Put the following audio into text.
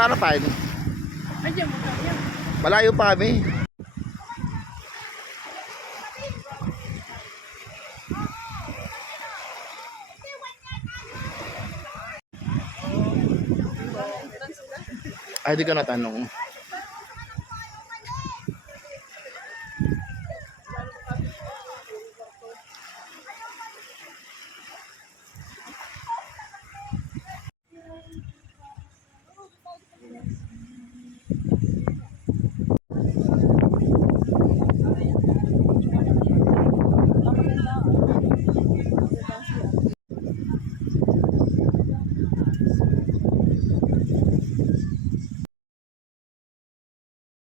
Sa harapan. Andiyan mo kami. Malayo pa kami. Ay, di ka natanong.